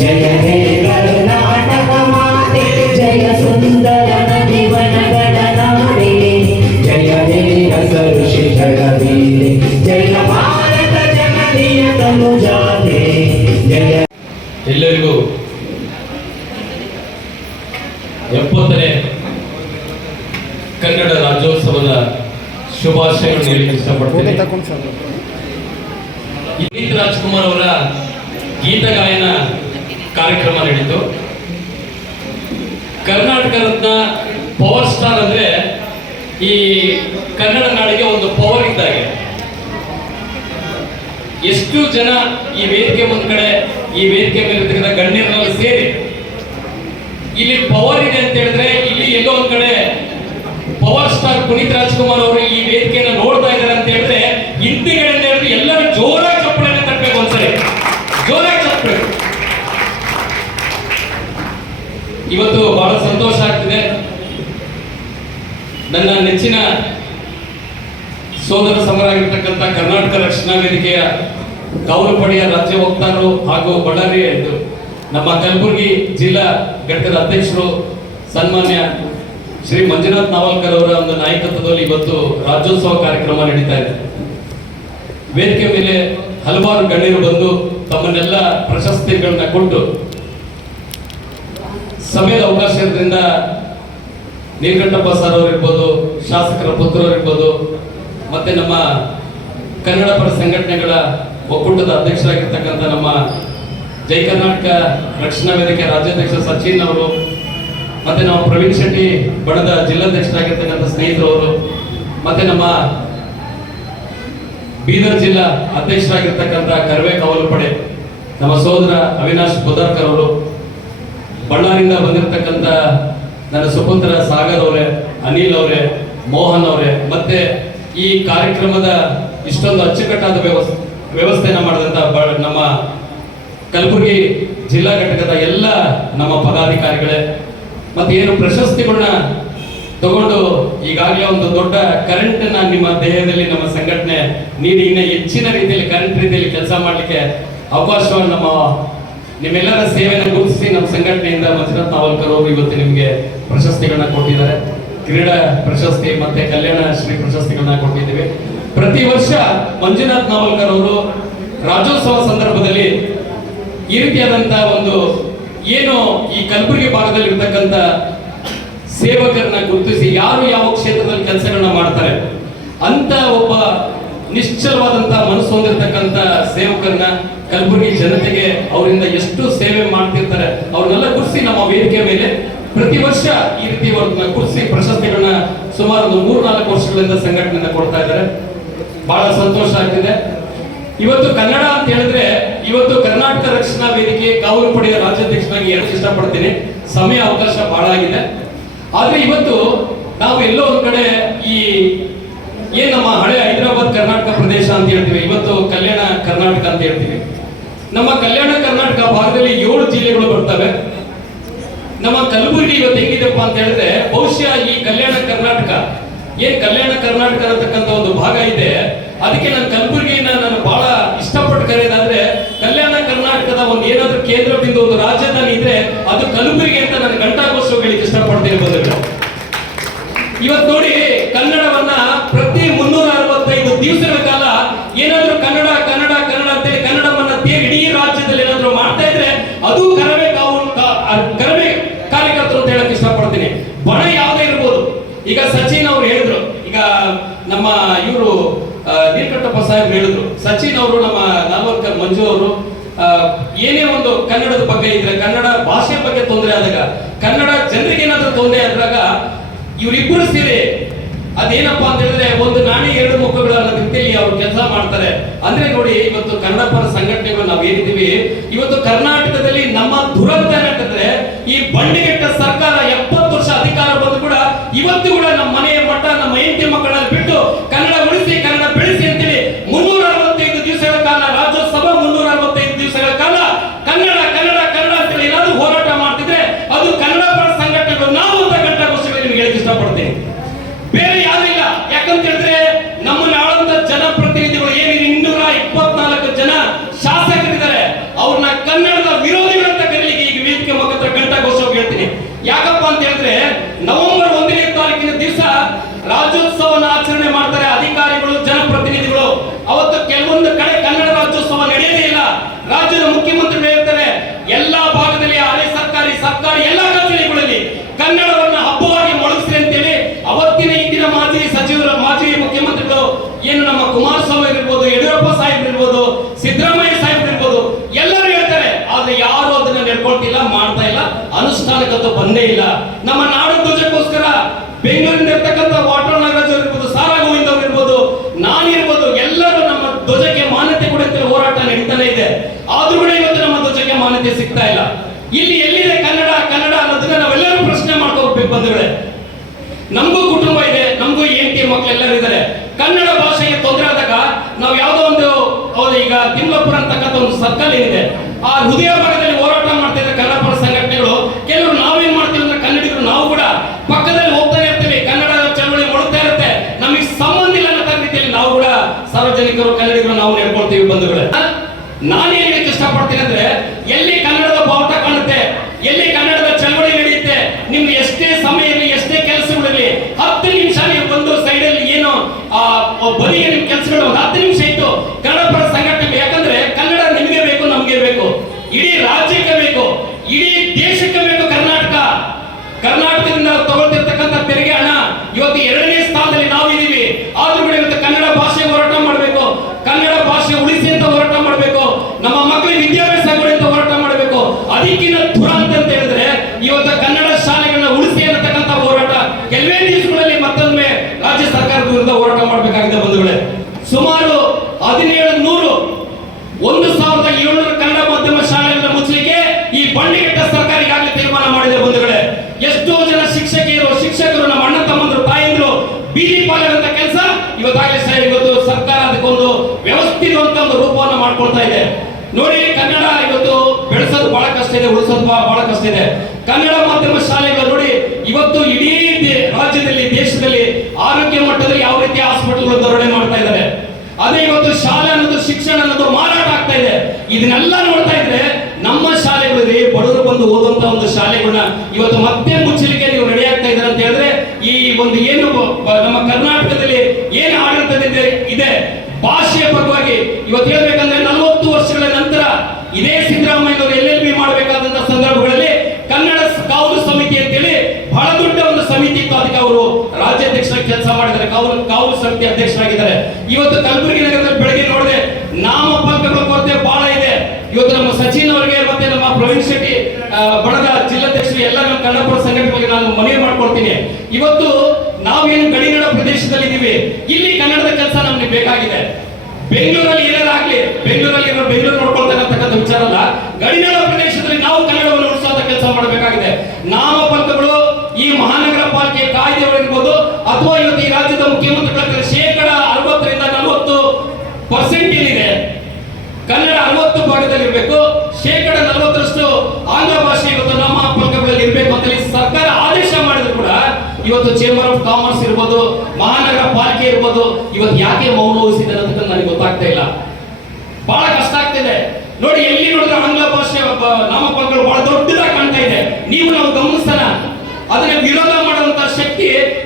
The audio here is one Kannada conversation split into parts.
ಜಯ ಹೇ ಜಯ ಸುಂದರ ಜಯ ಹೇ ಭಾರತ ಜನನಿಯ ಜಯ ಎಲ್ಲರಿಗೂ ಎಪ್ಪತ್ತನೇ ಕನ್ನಡ ರಾಜ್ಯೋತ್ಸವದ ಶುಭಾಶಯಗಳನ್ನು ಹೇಳಲಿಕ್ಕೆ ಇಷ್ಟಪಡ್ತೇನೆ. ಪುನೀತ್ ರಾಜ್ಕುಮಾರ್ ಅವರ ಗೀತ ಗಾಯನ ಕಾರ್ಯಕ್ರಮ ನಡೀತು. ಕರ್ನಾಟಕ ರತ್ನ ಪವರ್ ಸ್ಟಾರ್ ಅಂದ್ರೆ ಈ ಕನ್ನಡ ನಾಡಿಗೆ ಒಂದು ಪವರ್ ಇದ್ದಾಗೆ. ಎಷ್ಟು ಜನ ಈ ವೇದಿಕೆ ಮುಂದ್ ಕಡೆ ಈ ವೇದಿಕೆ ಮೇಲೆ ಗಣ್ಯರನ್ನೆಲ್ಲ ಸೇರಿ, ಇಲ್ಲಿ ಪವರ್ ಇದೆ ಅಂತ ಹೇಳಿದ್ರೆ ಇಲ್ಲಿ ಎಲ್ಲೋ ಒಂದ್ ಕಡೆ ಪವರ್ ಸ್ಟಾರ್ ಪುನೀತ್ ರಾಜ್ಕುಮಾರ್ ಅವರು ಈ ವೇದಿಕೆಯನ್ನ ನೋಡ್ತಾ ಇದ್ದಾರೆ ಅಂತ ಹೇಳಿದ್ರೆ ಹಿಂದಿಗಳಿಂದ ಹೇಳಿದ್ರೆ ಎಲ್ಲರೂ ಜೋರಾಗಿ ಚಪ್ಪಳೆನ ತಟ್ಟಬೇಕು ಒಂದ್ಸರಿ ಜೋರಾಗಿ ತಟ್ಟಬೇಕು ಇವತ್ತು ಬಹಳ ಸಂತೋಷ ಆಗ್ತಿದೆ ನನ್ನ ನೆಚ್ಚಿನ ಸೋದರ ಕರ್ನಾಟಕ ರಕ್ಷಣಾ ವೇದಿಕೆಯ ಗೌರವಪಡೆಯ ರಾಜ್ಯ ವಕ್ತಾರರು ಹಾಗೂ ಬಳ್ಳಾರಿ ನಮ್ಮ ಕಲಬುರಗಿ ಜಿಲ್ಲಾ ಘಟಕದ ಅಧ್ಯಕ್ಷರು ಸನ್ಮಾನ್ಯ ಶ್ರೀ ಮಂಜುನಾಥ್ ನಾವಲ್ಕರ್ ಅವರ ಒಂದು ನಾಯಕತ್ವದಲ್ಲಿ ಇವತ್ತು ರಾಜ್ಯೋತ್ಸವ ಕಾರ್ಯಕ್ರಮ ನಡೀತಾ ಇದೆ. ವೇದಿಕೆ ಮೇಲೆ ಹಲವಾರು ಗಣ್ಯರು ಬಂದು ತಮ್ಮನ್ನೆಲ್ಲ ಪ್ರಶಸ್ತಿಗಳನ್ನ ಕೊಟ್ಟು ಸಮಯದ ಅವಕಾಶ ಇರೋದ್ರಿಂದ ನೀಲಕಂಠಪ್ಪ ಸರ್ ಅವರಿರ್ಬೋದು ಶಾಸಕರ ಪುತ್ರರಿರ್ಬೋದು ಮತ್ತೆ ನಮ್ಮ ಕನ್ನಡ ಪರ ಸಂಘಟನೆಗಳ ಒಕ್ಕೂಟದ ಅಧ್ಯಕ್ಷರಾಗಿರ್ತಕ್ಕಂಥ ನಮ್ಮ ಜೈ ಕರ್ನಾಟಕ ರಕ್ಷಣಾ ವೇದಿಕೆ ರಾಜ್ಯಾಧ್ಯಕ್ಷ ಸಚಿನ್ ಅವರು, ಮತ್ತೆ ನಮ್ಮ ಪ್ರವೀಣ್ ಶೆಟ್ಟಿ ಬಣದ ಜಿಲ್ಲಾಧ್ಯಕ್ಷರಾಗಿರ್ತಕ್ಕಂಥ ಸ್ನೇಹಿತರವರು ಮತ್ತೆ ನಮ್ಮ ಬೀದರ್ ಜಿಲ್ಲಾ ಅಧ್ಯಕ್ಷರಾಗಿರ್ತಕ್ಕಂಥ ಕರ್ವೆ ಕಾವಲು ಪಡೆ ನಮ್ಮ ಸೋದರ ಅವಿನಾಶ್ ಬುದಾರ್ಕರ್ ಅವರು, ಬಳ್ಳಾರಿಯಿಂದ ಬಂದಿರತಕ್ಕಂಥ ನನ್ನ ಸುಪುತ್ರ ಸಾಗರ್ ಅವರೇ, ಅನಿಲ್ ಅವರೇ, ಮೋಹನ್ ಅವರೇ, ಮತ್ತೆ ಈ ಕಾರ್ಯಕ್ರಮದ ಇಷ್ಟೊಂದು ಅಚ್ಚುಕಟ್ಟಾದ ವ್ಯವಸ್ಥೆ ವ್ಯವಸ್ಥೆಯನ್ನು ಮಾಡಿದಂತ ಬ- ನಮ್ಮ ಕಲಬುರಗಿ ಜಿಲ್ಲಾ ಘಟಕದ ಎಲ್ಲ ನಮ್ಮ ಪದಾಧಿಕಾರಿಗಳೇ, ಮತ್ತೆ ಏನು ಪ್ರಶಸ್ತಿಗಳನ್ನ ತಗೊಂಡು ಈಗಾಗಲೇ ಒಂದು ದೊಡ್ಡ ಕರೆಂಟ್ನ ನಿಮ್ಮ ದೇಹದಲ್ಲಿ ನಮ್ಮ ಸಂಘಟನೆ ನೀಡಿ ಇನ್ನ ಹೆಚ್ಚಿನ ರೀತಿಯಲ್ಲಿ ಕರೆಂಟ್ ರೀತಿಯಲ್ಲಿ ಕೆಲಸ ಮಾಡಲಿಕ್ಕೆ ಅವಕಾಶವನ್ನು ನಮ್ಮ ನಿಮ್ಮೆಲ್ಲರ ಸೇವೆಯನ್ನು ಗುರುತಿಸಿ ನಮ್ಮ ಸಂಘಟನೆಯಿಂದ ಮಂಜುನಾಥ್ ನಾವಲ್ಕರ್ ಅವರು ಇವತ್ತು ನಿಮಗೆ ಪ್ರಶಸ್ತಿಗಳನ್ನ ಕೊಟ್ಟಿದ್ದಾರೆ. ಕ್ರೀಡಾ ಪ್ರಶಸ್ತಿ ಮತ್ತೆ ಕಲ್ಯಾಣ ಶ್ರೀ ಪ್ರಶಸ್ತಿಗಳನ್ನ ಕೊಟ್ಟಿದ್ದೀವಿ. ಪ್ರತಿ ವರ್ಷ ಮಂಜುನಾಥ್ ನಾವಲ್ಕರ್ ಅವರು ರಾಜ್ಯೋತ್ಸವ ಸಂದರ್ಭದಲ್ಲಿ ಈ ರೀತಿಯಾದಂತಹ ಒಂದು ಏನು ಈ ಕಲಬುರಗಿ ಭಾಗದಲ್ಲಿ ಇರ್ತಕ್ಕಂಥ ಸೇವಕರನ್ನ ಗುರುತಿಸಿ ಯಾರು ಯಾವ ಕ್ಷೇತ್ರದಲ್ಲಿ ಕೆಲಸಗಳನ್ನ ಮಾಡ್ತಾರೆ ಅಂತ ಒಬ್ಬ ನಿಶ್ಚಲವಾದಂತಹ ಮನಸ್ಸು ಹೊಂದಿರತಕ್ಕಂತ ಸೇವಕರನ್ನ ಕಲಬುರಗಿ ಜನತೆಗೆ ಅವರಿಂದ ಎಷ್ಟು ಸೇವೆ ಮಾಡ್ತಿರ್ತಾರೆ ಅವ್ರನ್ನೆಲ್ಲ ಗುರುಸಿ ನಮ್ಮ ವೇದಿಕೆ ಮೇಲೆ ಪ್ರತಿ ವರ್ಷ ಈ ರೀತಿ ಅವ್ರನ್ನ ಗುರುಸಿ ಪ್ರಶಸ್ತಿಗಳನ್ನ ಸುಮಾರು ಒಂದು ಮೂರ್ ನಾಲ್ಕು ವರ್ಷಗಳಿಂದ ಸಂಘಟನೆಯಿಂದ ಕೊಡ್ತಾ ಇದ್ದಾರೆ. ಬಹಳ ಸಂತೋಷ ಆಗ್ತಿದೆ. ಇವತ್ತು ಕನ್ನಡ ಅಂತ ಹೇಳಿದ್ರೆ, ಇವತ್ತು ಕರ್ನಾಟಕ ರಕ್ಷಣಾ ವೇದಿಕೆ ಕಾವಲು ಪಡೆಯ ರಾಜ್ಯಾಧ್ಯಕ್ಷನಾಗಿ ಹೇಳಕ್ ಇಷ್ಟಪಡ್ತೀನಿ ಸಮಯ, ಅವಕಾಶ ಬಹಳ ಆಗಿದೆ. ಆದ್ರೆ ಇವತ್ತು ನಾವು ಎಲ್ಲೋ ಒಂದ್ ಕಡೆ ಈ ಏನ್ ನಮ್ಮ ಹಳೆ ಹೈದರಾಬಾದ್ ಕರ್ನಾಟಕ ಪ್ರದೇಶ ಅಂತ ಹೇಳ್ತೀವಿ, ಇವತ್ತು ಕಲ್ಯಾಣ ಕರ್ನಾಟಕ ಅಂತ ಹೇಳ್ತೀವಿ. ನಮ್ಮ ಕಲ್ಯಾಣ ಕರ್ನಾಟಕ ಭಾಗದಲ್ಲಿ ಏಳು ಜಿಲ್ಲೆಗಳು ಬರ್ತವೆ. ನಮ್ಮ ಕಲಬುರಗಿ ಇವತ್ತು ಹೆಂಗಿದೆಪ್ಪ ಅಂತ ಹೇಳಿದ್ರೆ, ಬಹುಶಃ ಈ ಕಲ್ಯಾಣ ಕರ್ನಾಟಕ ಏನ್ ಕಲ್ಯಾಣ ಕರ್ನಾಟಕ ಅನ್ನತಕ್ಕಂಥ ಒಂದು ಭಾಗ ಇದೆ, ಅದಕ್ಕೆ ನಾನು ಕಲಬುರಗಿನ ನಾನು ಬಹಳ ಇಷ್ಟಪಟ್ಟು ಕರೆಯೋದಾದ್ರೆ, ಕಲ್ಯಾಣ ಕರ್ನಾಟಕದ ಒಂದು ಏನಾದ್ರೂ ಕೇಂದ್ರ ಬಿಂದು ಒಂದು ರಾಜಧಾನಿ ಇದ್ರೆ ಅದು ಕಲಬುರಗಿ ಅಂತ ನಾನು ಗಂಟಾಗೋಷ್ಠ ಹೇಳಿಕ್ಕೆ ಇಷ್ಟಪಡ್ತೀನಿ ಬಂದ್ರೆ ಇವತ್ತು ನೋಡಿ ಕನ್ನಡವನ್ನ ಪ್ರತಿ ಮುನ್ನೂರ ಅರವತ್ತೈದು ದಿವಸಗಳ ಕಾಲ ಏನಾದ್ರೂ ಕನ್ನಡ ಕನ್ನಡ ಕನ್ನಡ ಅಂತೇಳಿ ಕನ್ನಡವನ್ನ ತೇರಿ ಇಡೀ ರಾಜ್ಯದಲ್ಲಿ ಏನಾದ್ರೂ ಮಾಡ್ತಾ ಇದ್ರೆ ಅದು ಕರವೇ ಕಾವು ಕರವೇ ಕಾರ್ಯಕರ್ತರು ಅಂತ ಹೇಳಕ್ ಇಷ್ಟಪಡ್ತೀನಿ. ಬಣ ಯಾವ್ದೇ ಇರ್ಬೋದು. ಈಗ ಸಚಿನ್ ಅವ್ರು ನಮ್ಮ ಇವರು ನೀಲಕಂಠಪ್ಪ ಸಾಹೇಬ್ ಹೇಳಿದ್ರು. ಸಚಿನ್ ಅವರು ನಮ್ಮ ನಾಲ್ವರ್ಕರ್ ಮಂಜು ಅವರು ಏನೇ ಒಂದು ಕನ್ನಡದ ಬಗ್ಗೆ ಇದ್ರೆ, ಕನ್ನಡ ಭಾಷೆ ಬಗ್ಗೆ ತೊಂದರೆ ಆದಾಗ, ಕನ್ನಡ ಜನರಿಗೆ ಏನಾದ್ರೂ ತೊಂದರೆ ಆದಾಗ ಇವರಿಬ್ಬರು ಸೇರಿ ಅದೇನಪ್ಪಾ ಅಂತ ಹೇಳಿದ್ರೆ ಒಂದು ನಾಣಿ ಎರಡು ಮುಖಗಳು ರೀತಿಯಲ್ಲಿ ಅವರು ಕೆಲಸ ಮಾಡ್ತಾರೆ. ಅಂದ್ರೆ ನೋಡಿ, ಇವತ್ತು ಕನ್ನಡ ಪರ ಸಂಘಟನೆಗಳು ನಾವು ಏನಿದ್ದೀವಿ ಇವತ್ತು ಕರ್ನಾಟಕದಲ್ಲಿ ನಮ್ಮ ದುರಂತ ಏನಂತಂದ್ರೆ ಅಂತ ಹೇಳಿದ್ರೆ ನವೆಂಬರ್ ಒಂದನೇ ತಾರೀಕಿನ ದಿವಸ ರಾಜ್ಯೋತ್ಸವನ ಆಚರಣೆ ಮಾಡ್ತಾರೆ ಅಧಿಕಾರಿಗಳು ಜನಪ್ರತಿನಿಧಿಗಳು ಅವತ್ತು ಕೆಲವೊಂದು ಕಡೆ ಕನ್ನಡ ರಾಜ್ಯೋತ್ಸವ ನಡೆಯೋದೇ ಇಲ್ಲ ರಾಜ್ಯದ ಮುಖ್ಯಮಂತ್ರಿಗಳು ಹೇಳ್ತಾರೆ ಎಲ್ಲಾ ಭಾಗದಲ್ಲಿ ಹಳೆ ಸರ್ಕಾರಿ ಸರ್ಕಾರಿ ಎಲ್ಲಾ ಕಚೇರಿಗಳಲ್ಲಿ ಕನ್ನಡ ಅನುಷ್ಠಾನಕ್ಕಂತೂ ಬಂದೇ ಇಲ್ಲ. ನಮ್ಮ ನಾಡು ಧ್ವಜಕ್ಕೋಸ್ಕರ ಬೆಂಗಳೂರಿನ ಇರ್ತಕ್ಕಂಥ ವಾಟರ್ ನಾಗರಾಜ್ ಇರ್ಬೋದು, ಸಾರಾ ಗೋವಿಂದ್ ಅವ್ರು ಇರ್ಬೋದು ನಾನಿರ್ಬೋದು ಎಲ್ಲರೂ ನಮ್ಮ ಧ್ವಜಕ್ಕೆ ಮಾನ್ಯತೆ ಕೊಡುತ್ತೆ ಹೋರಾಟ ನಡೀತಾನೆ ಇದೆ. ಆದ್ರೂ ಕೂಡ ಇವತ್ತು ನಮ್ಮ ಧ್ವಜಕ್ಕೆ ಮಾನ್ಯತೆ ಸಿಗ್ತಾ ಇಲ್ಲ. ಇಲ್ಲಿ ಎಲ್ಲಿದೆ ಕನ್ನಡ ಕನ್ನಡ ಅನ್ನೋದನ್ನ ನಾವೆಲ್ಲರೂ ಪ್ರಶ್ನೆ ಮಾಡ್ಕೋಬೇಕು ಬಂಧುಗಳೇ. ನಮಗೂ ಕುಟುಂಬ ಇದೆ, ನಮಗೂ ಹೆಂಡತಿ ಮಕ್ಕಳೆಲ್ಲರೂ ಇದ್ದಾರೆ. ಕನ್ನಡ ಭಾಷೆಗೆ ತೊಂದರೆ ಆದಾಗ ನಾವು ಯಾವುದೋ ಒಂದು ಈಗ ತಿಮ್ಲಾಪುರ ಅಂತಕ್ಕಂಥ ಒಂದು ಸರ್ಕಲ್ ಏನಿದೆ, ಆ ಹೃದಯ ಭಾಗದಲ್ಲಿ ಹೋರಾಟ ಮಾಡ್ತಾ ಇದ್ದ ಕನ್ನಡ ಪರ ಸಂಘಟನೆಗಳು ಕೆಲವರು ನಾವೇನ್ ಮಾಡ್ತೀವಿ ಅಂದ್ರೆ ಕನ್ನಡಿಗರು ನಾವು ಕೂಡ ಪಕ್ಕದಲ್ಲಿ ಹೋಗ್ತಾನೆ ಇರ್ತೀವಿ ಕನ್ನಡ ಚಳವಳಿ ಮಾಡುತ್ತಾ ಇರುತ್ತೆ ನಮಗೆ ಸಂಬಂಧ ಇಲ್ಲ ಅನ್ನೋ ರೀತಿಯಲ್ಲಿ ನಾವು ಕೂಡ ಸಾರ್ವಜನಿಕರು ಕನ್ನಡಿಗರು ನಾವು ನಡ್ಕೊಳ್ತೀವಿ ಬಂಧುಗಳೇ ನಾನೇನ್ ಹೇಳಕ್ಕೆ ಇಷ್ಟಪಡ್ತೀನಿ ಅಂದ್ರೆ ಎಲ್ಲಿ ಕನ್ನಡದ ಬಾವುಟ ಕಾಣುತ್ತೆ ಎಲ್ಲಿ ಕನ್ನಡದ ಚಳವಳಿ ನಡೆಯುತ್ತೆ ನಿಮ್ಗೆ ಎಷ್ಟೇ ಸಮಯ ಇರಲಿ ಎಷ್ಟೇ ಕೆಲಸಗಳಿರಲಿ ಹತ್ತು ನಿಮಿಷ ನೀವು ಬಂದು ಸೈಡ್ ಅಲ್ಲಿ ಏನು ಆ ಬದಿಗೆ ನಿಮ್ ಕೆಲಸಗಳು ಹತ್ತು ನಿಮಿಷ ಇತ್ತು. ಕನ್ನಡ ಪರ ಸಂಘಟನೆ ಯಾಕಂದ್ರೆ ಕನ್ನಡ ನಿಮಗೆ ಬೇಕು, ನಮಗೆ ಬೇಕು. ಇಡೀ ರಾಜ್ಯಕ್ಕೆ ಬೇಕು. ಇಡೀ ದೇಶಕ್ಕೆ ಬೇಕು ಕರ್ನಾಟಕ. ಕರ್ನಾಟಕದಿಂದ ತಗೊಳ್ತಿರ್ತಕ್ಕಂಥ ತೆರಿಗೆ ಹಣ ಇವತ್ತು ಎರಡನೇ ಸ್ಥಾನದಲ್ಲಿ ನಾವು ಇದ್ದೀವಿ. ಆದ್ರೂ ಕೂಡ ಇವತ್ತು ಕನ್ನಡ ಭಾಷೆ ಹೋರಾಟ ಮಾಡಬೇಕು. ಕನ್ನಡ ಭಾಷೆ ಉಳಿಸಿ ಅಂತ ಹೋರಾಟ ಮಾಡಬೇಕು. ನಮ್ಮ ಮಕ್ಕಳಿಗೆ ವಿದ್ಯಾಭ್ಯಾಸ ಕೊಡಿ ಅಂತ ಹೋರಾಟ ಮಾಡಬೇಕು. ಅದಕ್ಕಿಂತ ದುರಂತ ಅಂತ ಹೇಳಿದ್ರೆ ಇವತ್ತು ಕನ್ನಡ ಶಾಲೆಗಳನ್ನ ಉಳಿಸಿ ಅನ್ನತಕ್ಕಂಥ ಹೋರಾಟ. ಕೆಲವೇ ದಿವಸಗಳಲ್ಲಿ ಮತ್ತೊಮ್ಮೆ ರಾಜ್ಯ ಸರ್ಕಾರದ ವಿರುದ್ಧ ಹೋರಾಟ ಮಾಡಬೇಕಾಗಿದೆ ಬಂಧುಗಳೇ. ಸುಮಾರು ಹದಿನೇಳು ನೂರು, ಒಂದು ಸಾವಿರದ ಏಳ್ನೂರು ಕನ್ನಡ ಮಾಧ್ಯಮ ಶಾಲೆಗಳನ್ನು ಮುಚ್ಚಲಿಕ್ಕೆ ಈ ಬಂಡಿಗೆಟ್ಟ ಸರ್ಕಾರ ಈಗಾಗಲೇ ತೀರ್ಮಾನ ಮಾಡಿದೆ ಬಂಧುಗಳೇ. ಎಷ್ಟೋ ಜನ ಶಿಕ್ಷಕಿಯರು, ಶಿಕ್ಷಕರು ನಮ್ಮ ಅಣ್ಣ ತಮ್ಮಂದ್ರು, ತಾಯಂದ್ರು ಬೀದಿ ಪಾಲಂತ ಕೆಲಸ ಇವತ್ತಾಗಲೇ ಸರ್ ಇವತ್ತು ಸರ್ಕಾರ ಅದಕ್ಕೊಂದು ವ್ಯವಸ್ಥಿತವಂತ ಒಂದು ರೂಪವನ್ನು ಮಾಡ್ಕೊಳ್ತಾ ಇದೆ. ನೋಡಿ, ಕನ್ನಡ ಇವತ್ತು ಬೆಳೆಸೋದು ಬಹಳ ಕಷ್ಟ ಇದೆ, ಉಳಿಸೋದು ಬಹಳ ಕಷ್ಟ ಇದೆ. ಕನ್ನಡ ಮಾಧ್ಯಮ ಶಾಲೆಗಳು ನೋಡಿ, ಇವತ್ತು ಇಡೀ ರಾಜ್ಯದಲ್ಲಿ, ದೇಶದಲ್ಲಿ ಆರೋಗ್ಯ ಮಟ್ಟದಲ್ಲಿ ಯಾವ ರೀತಿ ಹಾಸ್ಪಿಟಲ್ಗಳು ಧೋರಣೆ ಮಾಡ್ತಾ ಇದ್ದಾರೆ ಅದೇ ಇವತ್ತು ಶಾಲೆ ಅನ್ನೋದು, ಶಿಕ್ಷಣ ಅನ್ನೋದು ಮಾರಾಟ ಆಗ್ತಾ ಇದೆ. ಇದನ್ನೆಲ್ಲ ನೋಡ್ತಾ ಇದ್ರೆ ನಮ್ಮ ಶಾಲೆಗಳಲ್ಲಿ ಬಡವರು ಬಂದು ಓದುವಂತ ಒಂದು ಶಾಲೆಗಳನ್ನ ಇವತ್ತು ಮತ್ತೆ ಮುಚ್ಚಲಿಕ್ಕೆ ನೀವು ರೆಡಿ ಆಗ್ತಾ ಇದ್ದಾರೆ ಅಂತ ಹೇಳಿದ್ರೆ, ಈ ಒಂದು ಏನು ನಮ್ಮ ಕರ್ನಾಟಕದಲ್ಲಿ ಏನು ಆಡಳಿತದಿಂದ ಇದೆ, ಭಾಷೆಯ ಪರವಾಗಿ ಇವತ್ತು ಹೇಳ್ಬೇಕಂದ್ರೆ ನಲವತ್ತು ವರ್ಷಗಳ ನಂತರ ಇದೇ ಸಿದ್ದರಾಮಯ್ಯನವರು ಎಲ್ ಎಲ್ ಬಿ ಮಾಡಬೇಕಾದಂತ ಸಂದರ್ಭಗಳಲ್ಲಿ ಕನ್ನಡ ಸ- ಕಾವಲು ಸಮಿತಿ ಅಂತೇಳಿ ಬಹಳ ದೊಡ್ಡ ಒಂದು ಸಮಿತಿ ಇತ್ತು ಅದಕ್ಕೆ ಅವರು ರಾಜ್ಯಾಧ್ಯಕ್ಷರಾಗಿ ಕೆಲಸ ಮಾಡಿದ್ದಾರೆ. ಕಾವಲು ಕಾವಲು ಸಮಿತಿ ಅಧ್ಯಕ್ಷರಾಗಿದ್ದಾರೆ. ಇವತ್ತು ಕಲಬುರಗಿ ನಗರದಲ್ಲಿ ಬೆಳಗ್ಗೆ ನೋಡಿದೆ ನಾಮಫಲಕಗಳ ಕೊರತೆ ಬಹಳ ಇದೆ. ಇವತ್ತು ನಮ್ಮ ಸಚಿನ್ ಅವರಿಗೆ ಮತ್ತೆ ನಮ್ಮ ಪ್ರವೀಣ್ ಶೆಟ್ಟಿ ಬಡದ ಜಿಲ್ಲಾಧ್ಯಕ್ಷರು ಎಲ್ಲ ನಮ್ಮ ಕನ್ನಡಪುರ ಸಂಘಟನೆಗಳಿಗೆ ನಾನು ಮನವಿ ಮಾಡ್ಕೊಳ್ತೀನಿ. ಇವತ್ತು ನಾವೇನು ಗಡಿನಾಡ ಪ್ರದೇಶದಲ್ಲಿ ಇದ್ದೀವಿ ಇಲ್ಲಿ ಕನ್ನಡದ ಕೆಲಸ ನಮ್ಗೆ ಬೇಕಾಗಿದೆ. ಬೆಂಗಳೂರಲ್ಲಿ ಏನಾದ್ರು ಆಗ್ಲಿ, ಬೆಂಗಳೂರಲ್ಲಿ ಬೆಂಗಳೂರು ನೋಡ್ಕೊಳ್ತಕ್ಕಂಥ ವಿಚಾರ ಅಲ್ಲ. ಗಡಿನಾಡ ಪ್ರದೇಶದಲ್ಲಿ ನಾವು ಕನ್ನಡವನ್ನು ಉಳಿಸುವಂತ ಕೆಲಸ ಮಾಡಬೇಕಾಗಿದೆ. ನಾಮಫಲಕಗಳು ಈ ಮಹಾನಗರ ಪಾಲಿಕೆ ಕಾಯ್ದೆ ಇರ್ಬೋದು ಅಥವಾ ಇವತ್ತು ಈ ರಾಜ್ಯದ ಮುಖ್ಯಮಂತ್ರಿಗಳ ಹತ್ರ ಶೇಕಡ ಅರವತ್ತರಿಂದ ನಲವತ್ತು ಪರ್ಸೆಂಟ್ ಏನಿದೆ ಕನ್ನಡ ಇರಬೇಕು ಶೇಕಡ ನಲವತ್ತರಷ್ಟು ಆಂಗ್ಲ ಭಾಷೆ ಇವತ್ತು ನಮ್ಮ ಪಕ್ಕದಲ್ಲಿ ಇರಬೇಕು ಅಂತ ಸರ್ಕಾರ ಆದೇಶ ಮಾಡಿದ್ರು ಕೂಡ ಇವತ್ತು ಚೇಂಬರ್ ಆಫ್ ಕಾಮರ್ಸ್ ಇರ್ಬೋದು, ಮಹಾನಗರ ಪಾಲಿಕೆ ಇರ್ಬೋದು, ಇವತ್ತು ಯಾಕೆ ಮೌನ ವಹಿಸಿದೆ ಅಂತ ನನಗೆ ಗೊತ್ತಾಗ್ತಾ ಇಲ್ಲ. ಬಹಳ ಕಷ್ಟ ಆಗ್ತಿದೆ ನೋಡಿ, ಎಲ್ಲಿ ನೋಡಿದ್ರೆ ಆಂಗ್ಲ ಭಾಷೆ ನಾಮಫಲಕಗಳು ಬಹಳ ದೊಡ್ಡದಾಗಿ ಕಾಣ್ತಾ ಇದೆ. ನೀವು ನಾವು ಗಮನಿಸೋಣ ಅದನ್ನ ವಿರೋಧ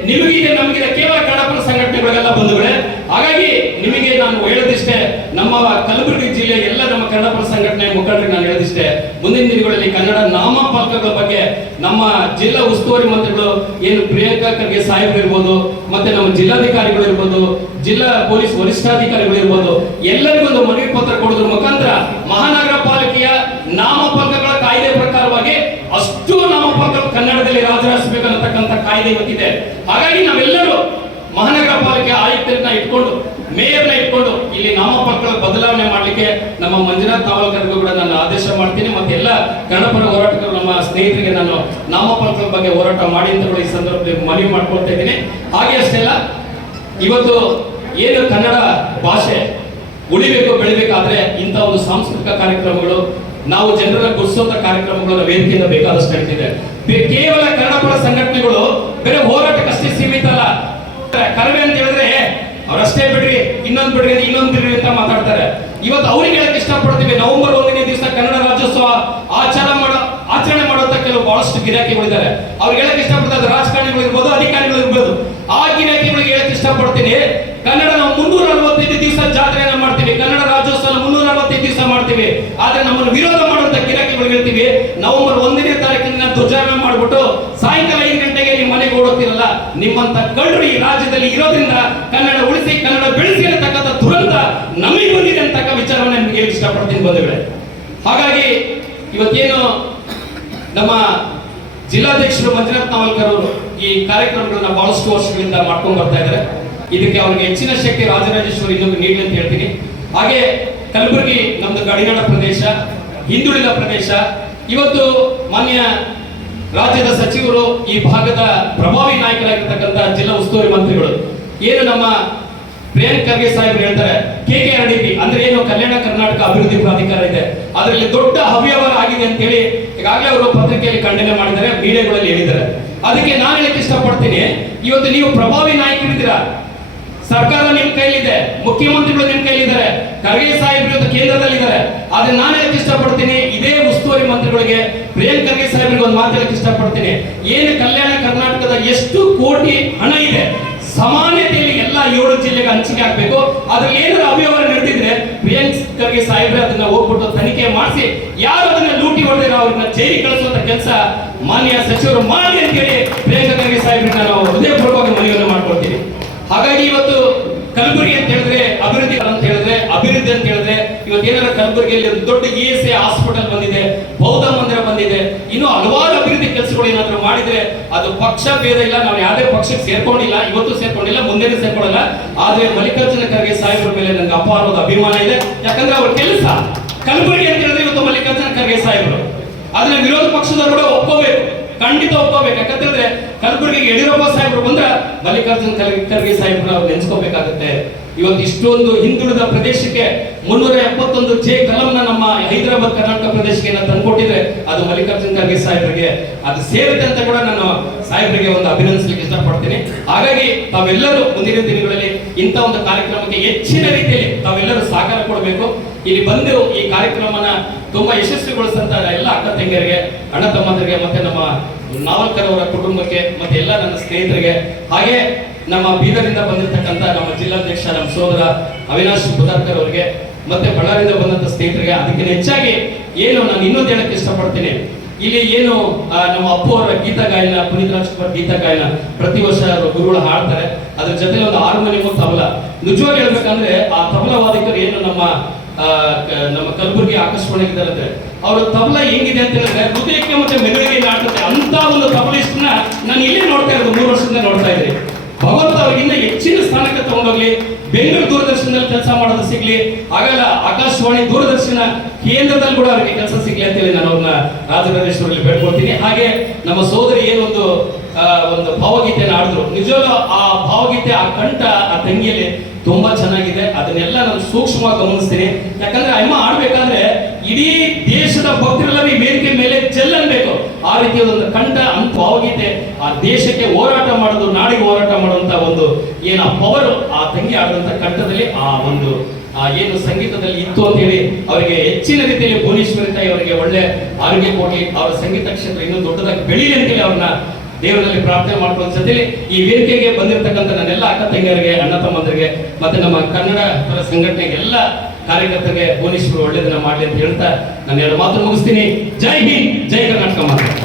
ನಿಮಗಿದೆ ನಮಗಿದೆ ಕೇವಲ ಕನ್ನಡಪರ ಸಂಘಟನೆಗಳಿಗೆಲ್ಲ ಬಂಧುಗಳೇ. ಹಾಗಾಗಿ ನಿಮಗೆ ನಾನು ಹೇಳದಿಷ್ಟೇ ನಮ್ಮ ಕಲಬುರಗಿ ಜಿಲ್ಲೆ ಎಲ್ಲ ನಮ್ಮ ಕನ್ನಡಪರ ಸಂಘಟನೆ ಮುಖಂಡರಿಗೆ ನಾನು ಹೇಳೋದಿಷ್ಟೇ ಮುಂದಿನ ದಿನಗಳಲ್ಲಿ ಕನ್ನಡ ನಾಮಫಲಕಗಳ ಬಗ್ಗೆ ನಮ್ಮ ಜಿಲ್ಲಾ ಉಸ್ತುವಾರಿ ಮಂತ್ರಿಗಳು ಏನು ಪ್ರಿಯಾಂಕಾ ಖರ್ಗೆ ಸಾಹೇಬರು ಇರ್ಬೋದು, ಮತ್ತೆ ನಮ್ಮ ಜಿಲ್ಲಾಧಿಕಾರಿಗಳು ಇರ್ಬೋದು, ಜಿಲ್ಲಾ ಪೊಲೀಸ್ ವರಿಷ್ಠಾಧಿಕಾರಿಗಳು ಇರ್ಬೋದು, ಎಲ್ಲರಿಗೂ ಒಂದು ಮನವಿ ಪತ್ರ ಕೊಡೋದ್ರ ಮುಖಾಂತರ ಮಹಾನಗರ ಪಾಲಿಕೆಯ ನಾಮಫಲಕಗಳ ನಾಮಫಲಕಗಳು ಕನ್ನಡದಲ್ಲಿ ರಾಜರಾಜಿಸಬೇಕು ಅನ್ನತಕ್ಕಂಥ ಕಾಯ್ದೆ ಇವತ್ತಿದೆ. ಹಾಗಾಗಿ ನಾವೆಲ್ಲರೂ ಮಹಾನಗರ ಪಾಲಿಕೆ ಆಯುಕ್ತರನ್ನ ಇಟ್ಕೊಂಡು, ಮೇಯರ್ನ ಇಟ್ಕೊಂಡು ಇಲ್ಲಿ ನಾಮಪತ್ರ ಬದಲಾವಣೆ ಮಾಡಲಿಕ್ಕೆ ನಮ್ಮ ಮಂಜುನಾಥ್ ತಾವಲ್ಕರ್ಗೂ ಕೂಡ ನಾನು ಆದೇಶ ಮಾಡ್ತೀನಿ. ಮತ್ತೆ ಎಲ್ಲ ಗಣಪರ ಹೋರಾಟಗಾರರು ನಮ್ಮ ಸ್ನೇಹಿತರಿಗೆ ನಾನು ನಾಮಪತ್ರ ಬಗ್ಗೆ ಹೋರಾಟ ಮಾಡಿ ಅಂತ ಕೂಡ ಈ ಸಂದರ್ಭದಲ್ಲಿ ಮನವಿ ಮಾಡ್ಕೊಳ್ತಾ ಇದ್ದೀನಿ. ಹಾಗೆ ಅಷ್ಟೇ ಅಲ್ಲ, ಇವತ್ತು ಏನು ಕನ್ನಡ ಭಾಷೆ ಉಳಿಬೇಕು, ಬೆಳಿಬೇಕಾದ್ರೆ ಇಂಥ ಒಂದು ಸಾಂಸ್ಕೃತಿಕ ಕಾರ್ಯಕ್ರಮಗಳು, ನಾವು ಜನರನ್ನ ಗುರುಸುವಂತ ಕಾರ್ಯಕ್ರಮಗಳನ್ನ ವೇದಿಕೆಯಿಂದ ಬೇಕಾದಷ್ಟು ನಡೀತಿದೆ. ಕೇವಲ ಕನ್ನಡಪರ ಸಂಘಟನೆಗಳು ಬೇರೆ ಹೋರಾಟಕ್ಕಷ್ಟೇ ಸೀಮಿತ ಅಲ್ಲ ಕರವೇ ಅಂತ ಹೇಳಿದ್ರೆ ಅವರಷ್ಟೇ ಬಿಡ್ರಿ, ಇನ್ನೊಂದು ಬಿಡ್ರಿ ಇನ್ನೊಂದು ಬಿಡ್ರಿ ಅಂತ ಮಾತಾಡ್ತಾರೆ. ಇವತ್ತು ಅವ್ರಿಗೆ ಹೇಳಕ್ ಇಷ್ಟಪಡ್ತೀವಿ. ನವೆಂಬರ್ ಒಂದನೇ ದಿವಸ ಕನ್ನಡ ರಾಜ್ಯೋತ್ಸವ ಆಚರಣೆ ಮಾಡೋ, ಆಚರಣೆ ಮಾಡುವಂತ ಕೆಲವು ಬಹಳಷ್ಟು ಗಿರಾಕಿಗಳಿದ್ದಾರೆ ಅವ್ರಿಗೆ ಹೇಳಕ್ ಇಷ್ಟಪಡ್ತಾರೆ ರಾಜಕಾರಣಿಗಳು ಇರ್ಬೋದು, ಅಧಿಕಾರಿಗಳು ಇರ್ಬೋದು. ಆ ಗಿರಾಕಿಗಳಿಗೆ ಹೇಳಕ್ ಇಷ್ಟಪಡ್ತೀನಿ. ಕನ್ನಡ ನಾವು ಮುನ್ನೂರ ಅರವತ್ತೈದು ದಿವಸ ಜಾತ್ರೆಯನ್ನ ಮಾಡ್ತೀವಿ. ಕನ್ನಡ ರಾಜ್ಯೋತ್ಸವ ಮಾಡ್ತೀವಿ, ಆದ್ರೆ ನಮ್ಮನ್ನು ವಿರೋಧ ಮಾಡುವಂತ ಗಿರಾಕಿಗಳು ಹೇಳ್ತೀವಿ, ನವೆಂಬರ್ ಒಂದನೇ ತಾರೀಕಿನ ಧ್ವಜಾರೋಹಣ ಮಾಡ್ಬಿಟ್ಟು ಸಾಯಂಕಾಲ ಐದು ಗಂಟೆಗೆ ನಿಮ್ಮ ಮನೆಗೆ ಓಡುತ್ತಿರಲ್ಲ ನಿಮ್ಮಂತ ಕಳ್ಳರು ಈ ರಾಜ್ಯದಲ್ಲಿ ಇರೋದ್ರಿಂದ ಕನ್ನಡ ಉಳಿಸಿ, ಕನ್ನಡ ಬೆಳೆಸಿ ಅಂತಕ್ಕಂಥ ದುರಂತ ನಮಗೆ ಬಂದಿದೆ ಅಂತಕ್ಕ ವಿಚಾರವನ್ನ ನಿಮಗೆ ಇಷ್ಟಪಡ್ತೀನಿ ಬಂಧುಗಳೇ. ಹಾಗಾಗಿ ಇವತ್ತೇನು ನಮ್ಮ ಜಿಲ್ಲಾಧ್ಯಕ್ಷರು ಮಂಜುನಾಥ್ ನಾವಲ್ಕರ್ ಅವರು ಈ ಕಾರ್ಯಕ್ರಮಗಳನ್ನ ಬಹಳಷ್ಟು ವರ್ಷಗಳಿಂದ ಮಾಡ್ಕೊಂಡು ಬರ್ತಾ ಇದ್ದಾರೆ. ಇದಕ್ಕೆ ಅವರಿಗೆ ಹೆಚ್ಚಿನ ಶಕ್ತಿ ರಾಜರಾಜೇಶ್ವರಿ ಇನ್ನೊಂದು ನೀಡಿ ಅಂತ ಹೇಳ್ತೀನಿ. ಹಾಗೆ ಕಲಬುರಗಿ ನಮ್ದು ಗಡಿನಾಡ ಪ್ರದೇಶ, ಹಿಂದುಳಿದ ಪ್ರದೇಶ. ಇವತ್ತು ಮಾನ್ಯ ರಾಜ್ಯದ ಸಚಿವರು ಈ ಭಾಗದ ಪ್ರಭಾವಿ ನಾಯಕರಾಗಿರ್ತಕ್ಕಂಥ ಜಿಲ್ಲಾ ಉಸ್ತುವಾರಿ ಮಂತ್ರಿಗಳು. ಏನು ನಮ್ಮ ಪ್ರಿಯಾಂಕ್ ಖರ್ಗೆ ಸಾಹೇಬ್ ಹೇಳ್ತಾರೆ, K K R D P ಅಂದ್ರೆ ಏನು? ಕಲ್ಯಾಣ ಕರ್ನಾಟಕ ಅಭಿವೃದ್ಧಿ ಪ್ರಾಧಿಕಾರ ಇದೆ. ಅದರಲ್ಲಿ ದೊಡ್ಡ ಅವ್ಯವಹಾರ ಆಗಿದೆ ಅಂತ ಹೇಳಿ ಈಗಾಗಲೇ ಅವರು ಪತ್ರಿಕೆಯಲ್ಲಿ ಖಂಡನೆ ಮಾಡಿದ್ದಾರೆ ಮೀಡಿಯಾಗಳಲ್ಲಿ ಹೇಳಿದ್ದಾರೆ. ಅದಕ್ಕೆ ನಾನು ಹೇಳಕ್ಕೆ ಇಷ್ಟಪಡ್ತೀನಿ, ಇವತ್ತು ನೀವು ಪ್ರಭಾವಿ ನಾಯಕರಿದ್ದೀರಾ? ಸರ್ಕಾರ ನಿಮ್ ಕೈಲಿದೆ, ಮುಖ್ಯಮಂತ್ರಿಗಳು ನಿಮ್ ಕೈಲಿದ್ದಾರೆ, ಖರ್ಗೆ ಸಾಹೇಬ್ರು ಇವತ್ತು ಕೇಂದ್ರದಲ್ಲಿದ್ದಾರೆ. ಆದ್ರೆ ನಾನು ಹೇಳಕ್ ಇಷ್ಟಪಡ್ತೀನಿ, ಇದೇ ಉಸ್ತುವಾರಿ ಮಂತ್ರಿಗಳಿಗೆ, ಪ್ರಿಯಾಂಕ್ ಖರ್ಗೆ ಸಾಹೇಬ್ರಿಗೆ ಒಂದು ಮಾತು ಹೇಳಕ್ ಇಷ್ಟಪಡ್ತೀನಿ. ಏನು ಕಲ್ಯಾಣ ಕರ್ನಾಟಕದ ಎಷ್ಟು ಕೋಟಿ ಹಣ ಇದೆ ಸಮಾನತೆಯಲ್ಲಿ ಎಲ್ಲ ಏಳು ಜಿಲ್ಲೆಗೆ ಹಂಚಿಕೆ ಆಗ್ಬೇಕು. ಅದ್ರಲ್ಲಿ ಏನಾದ್ರು ಅವ್ಯವಹಾರ ನಡೆದಿದ್ರೆ, ಪ್ರಿಯಾಂಕ್ ಖರ್ಗೆ ಸಾಹೇಬ್ರೆ ಅದನ್ನ ಹೋಗ್ಬಿಟ್ಟು ತನಿಖೆ ಮಾಡಿಸಿ, ಯಾರು ಅದನ್ನ ಲೂಟಿ ಹೊಡೆದಿರೋ ಅವ್ರನ್ನ ಜೈಲಿಗೆ ಕಳಿಸುವಂತ ಕೆಲಸ ಮಾನ್ಯ ಸಚಿವರು ಮಾಡಿ ಅಂತ ಹೇಳಿ ಪ್ರಿಯಾಂಕ ಖರ್ಗೆ ಸಾಹೇಬ್ರನ್ನ ನಾವು ಹೃದಯಪೂರ್ವಕ ಮನವಿಯನ್ನು ಮಾಡ್ಕೊಳ್ತೀನಿ ಹಾಗಾಗಿ ಇವತ್ತು ಕಲಬುರಗಿ ಅಂತ ಹೇಳಿದ್ರೆ ಅಭಿವೃದ್ಧಿ ಅಂತ ಹೇಳಿದ್ರೆ ಅಭಿವೃದ್ಧಿ ಅಂತ ಹೇಳಿದ್ರೆ ಇವತ್ತು ಏನಾರ ಕಲಬುರಗಿಯಲ್ಲಿ ಒಂದು ದೊಡ್ಡ ಇ ಎಸ್ ಎ ಹಾಸ್ಪಿಟಲ್ ಬಂದಿದೆ, ಬೌದ್ಧ ಮಂದಿರ ಬಂದಿದೆ, ಇನ್ನು ಹಲವಾರು ಅಭಿವೃದ್ಧಿ ಕೆಲಸಗಳು ಏನಾದ್ರು ಮಾಡಿದ್ರೆ ಅದು ಪಕ್ಷ ಭೇದ ಇಲ್ಲ, ನಾವು ಯಾವುದೇ ಪಕ್ಷಕ್ಕೆ ಸೇರ್ಕೊಂಡಿಲ್ಲ, ಇವತ್ತು ಸೇರ್ಕೊಂಡಿಲ್ಲ ಮುಂದೆ ಸೇರ್ಕೊಳ್ಳಲ್ಲ. ಆದ್ರೆ ಮಲ್ಲಿಕಾರ್ಜುನ ಖರ್ಗೆ ಸಾಹೇಬ್ರ ಮೇಲೆ ನನಗೆ ಅಪಾರವಾದ ಅಭಿಮಾನ ಇದೆ. ಯಾಕಂದ್ರೆ ಅವ್ರ ಕೆಲಸ ಕಲಬುರಗಿ ಅಂತ ಹೇಳಿದ್ರೆ ಇವತ್ತು ಮಲ್ಲಿಕಾರ್ಜುನ ಖರ್ಗೆ ಸಾಹೇಬರು. ಅದನ್ನ ವಿರೋಧ ಪಕ್ಷದವರು ಕೂಡ ಒಪ್ಕೋಬೇಕು. ಖಂಡಿತ ಒಪ್ಕೋಬೇಕು. ಯಾಕಂತಂದ್ರೆ ಕಲಬುರಗಿಗೆ ಯಡಿಯೂರಪ್ಪ ಸಾಹೇಬರು ಬಂದ್ರೆ ಮಲ್ಲಿಕಾರ್ಜುನ ಖರ್ಗೆ ಸಾಹೇಬ್ರು ನೆನ್ಸ್ಕೋಬೇಕಾಗುತ್ತೆ. ಇವತ್ತು ಇಷ್ಟೊಂದು ಹಿಂದುಳಿದ ಪ್ರದೇಶಕ್ಕೆ ಮುನ್ನೂರ ಎಪ್ಪತ್ತೊಂದು ಜೆ ಕಲಂನ ನಮ್ಮ ಹೈದರಾಬಾದ್ ಕರ್ನಾಟಕ ಪ್ರದೇಶಕ್ಕೆ ನಾನು ತಂದ್ಕೊಟ್ಟಿದ್ರೆ ಅದು ಮಲ್ಲಿಕಾರ್ಜುನ್ ಖರ್ಗೆ ಸಾಹೇಬರಿಗೆ, ಅದು ಸೇರಿದೆ ಅಂತ ಕೂಡ ನಾನು ಸಾಹೇಬರಿಗೆ ಒಂದು ಅಭಿನಂದಿಸಲಿಕ್ಕೆ ಇಷ್ಟಪಡ್ತೀನಿ. ಹಾಗಾಗಿ ತಾವೆಲ್ಲರೂ ಮುಂದಿನ ದಿನಗಳಲ್ಲಿ ಇಂಥ ಒಂದು ಕಾರ್ಯಕ್ರಮಕ್ಕೆ ಹೆಚ್ಚಿನ ರೀತಿಯಲ್ಲಿ ತಾವೆಲ್ಲರೂ ಸಹಕಾರ ಕೊಡಬೇಕು. ಇಲ್ಲಿ ಬಂದು ಈ ಕಾರ್ಯಕ್ರಮನ ತುಂಬಾ ಯಶಸ್ವಿಗೊಳಿಸಿದಂತ ಎಲ್ಲ ಅಕ್ಕ ತಂಗಿಯರಿಗೆ, ಅಣ್ಣ ತಮ್ಮಂದರಿಗೆ, ಮತ್ತೆ ನಮ್ಮ ನಾವಲ್ಕರ್ ಅವರ ಕುಟುಂಬಕ್ಕೆ, ಮತ್ತೆ ಎಲ್ಲ ನನ್ನ ಸ್ನೇಹಿತರಿಗೆ, ಹಾಗೆ ನಮ್ಮ ಬೀದರಿಂದ ಬಂದಿರತಕ್ಕಂತ ನಮ್ಮ ಜಿಲ್ಲಾಧ್ಯಕ್ಷ ನಮ್ಮ ಸೋದರ ಅವಿನಾಶ್ ಬುದಾರ್ಕರ್ ಅವರಿಗೆ, ಮತ್ತೆ ಬಳ್ಳಾರಿಯಿಂದ ಬಂದಂತ ಸ್ನೇಹಿತರಿಗೆ ಅದಕ್ಕಿಂತ ಹೆಚ್ಚಾಗಿ ಏನು ನಾನು ಇನ್ನೊಂದು ಹೇಳಕ್ಕೆ ಇಷ್ಟಪಡ್ತೀನಿ. ಇಲ್ಲಿ ಏನು ನಮ್ಮ ಅಪ್ಪು ಅವರ ಗೀತ ಗಾಯನ, ಪುನೀತ್ ರಾಜ್ಕುಮಾರ್ ಗೀತ ಗಾಯನ ಪ್ರತಿ ವರ್ಷ ಅವರು ಗುರುಗಳು ಹಾಡ್ತಾರೆ. ಅದ್ರ ಜೊತೆ ಒಂದು ಹಾರ್ಮೋನಿಯಂ ತಬಲ. ನಿಜವಾಗಿ ಹೇಳ್ಬೇಕಂದ್ರೆ ಆ ತಬಲ ವಾದಕರು ಏನು ನಮ್ಮ ನಮ್ಮ ಕಲಬುರಗಿ ಆಕಾಶವಾಣಿ ಇದ್ದಾರಂದ್ರೆ, ಅವ್ರ ತಬಲ ಹೆಂಗಿದೆ ಅಂತ ಹೇಳಿದ್ರೆ ಹೃದಯಕ್ಕೆ ಮತ್ತೆ ಮೆದುಳಿಗೆ ಆಡ್ತದೆ. ಅಂತ ಒಂದು ತಬಲಿಸ್ಟ್ನ ನಾನು ಇಲ್ಲಿ ನೋಡ್ತಾ ಇರೋದು, ಮೂರು ವರ್ಷದಿಂದ ನೋಡ್ತಾ ಇದ್ದೀನಿ. ಭಗವಂತ ಹೆಚ್ಚಿನ ಸ್ಥಾನಕ್ಕೆ ತಗೊಂಡೋಗ್ಲಿ, ಬೆಂಗಳೂರು ದೂರದರ್ಶನದಲ್ಲಿ ಕೆಲಸ ಮಾಡೋದು ಸಿಗ್ಲಿ ಆಗಲ್ಲ ಆಕಾಶವಾಣಿ ದೂರದರ್ಶನ ಕೇಂದ್ರದಲ್ಲಿ ಕೂಡ ಅವರಿಗೆ ಕೆಲಸ ಸಿಗ್ಲಿ ಅಂತೇಳಿ ನಾನು ಅವ್ರನ್ನ ರಾಜರಾಜೇಶ್ವರಲ್ಲಿ ಬೇಡ್ಕೊಳ್ತೀನಿ. ಹಾಗೆ ನಮ್ಮ ಸೋದರಿ ಏನೊಂದು ಒಂದು ಭಾವಗೀತೆಯನ್ನು ಆಡಿದ್ರು ನಿಜವಾಗ್ಲೂ ಆ ಭಾವಗೀತೆ, ಆ ಕಂಠ, ಆ ತಂಗಿಯಲ್ಲಿ ತುಂಬಾ ಚೆನ್ನಾಗಿದೆ. ಅದನ್ನೆಲ್ಲ ನಾನು ಸೂಕ್ಷ್ಮವಾಗಿ ಗಮನಿಸ್ತೀನಿ. ಯಾಕಂದ್ರೆ ಅಮ್ಮ ಆಡ್ಬೇಕಾದ್ರೆ ಇಡೀ ದೇಶದ ಭಕ್ತರೆಲ್ಲ ಈ ವೇದಿಕೆ ಮೇಲೆ ಚೆಲ್ಲನ್ಬೇಕು. ಆ ರೀತಿಯ ಒಂದು ಕಂಠ ಅಂತ ಭಾವಗೀತೆ ಆ ದೇಶಕ್ಕೆ ಹೋರಾಟ ಮಾಡೋದು, ನಾಡಿಗೆ ಹೋರಾಟ ಮಾಡುವಂತ ಒಂದು ಏನು ಪವರ್ ಆ ತಂಗಿ ಆಡಿದಂತ ಕಂಠದಲ್ಲಿ ಆ ಒಂದು, ಆ ಏನು ಸಂಗೀತದಲ್ಲಿ ಇತ್ತು ಅಂತ ಹೇಳಿ ಅವರಿಗೆ ಹೆಚ್ಚಿನ ರೀತಿಯಲ್ಲಿ ಭುವನೇಶ್ವರಿ ತಾಯಿ ಅವರಿಗೆ ಒಳ್ಳೆ ಆರೋಗ್ಯ ಕೊಡ್ಲಿ, ಅವರ ಸಂಗೀತ ಕ್ಷೇತ್ರ ಇನ್ನೂ ದೊಡ್ಡದಾಗಿ ಬೆಳೀಲಿ ಅಂತೇಳಿ ಅವ್ರನ್ನ ದೇವರಲ್ಲಿ ಪ್ರಾರ್ಥನೆ ಮಾಡ್ಕೊಂಡ ಜೊತೆಲಿ ಈ ವೇದಿಕೆಗೆ ಬಂದಿರತಕ್ಕಂಥ ನನ್ನೆಲ್ಲ ಅಕ್ಕ ತಂಗಿಯರಿಗೆ, ಅಣ್ಣ ತಮ್ಮಂದರಿಗೆ, ಮತ್ತೆ ನಮ್ಮ ಕನ್ನಡ ಸಂಘಟನೆಗೆ ಎಲ್ಲ ಕಾರ್ಯಕರ್ತರಿಗೆ ಪೊಲೀಸರು ಒಳ್ಳೇದನ್ನ ಮಾಡಲಿ ಅಂತ ಹೇಳ್ತಾ ನಾನು ಎರಡು ಮಾತು ಮುಗಿಸ್ತೀನಿ. ಜೈ ಹಿಂದ್, ಜೈ ಕರ್ನಾಟಕ ಮಾತು.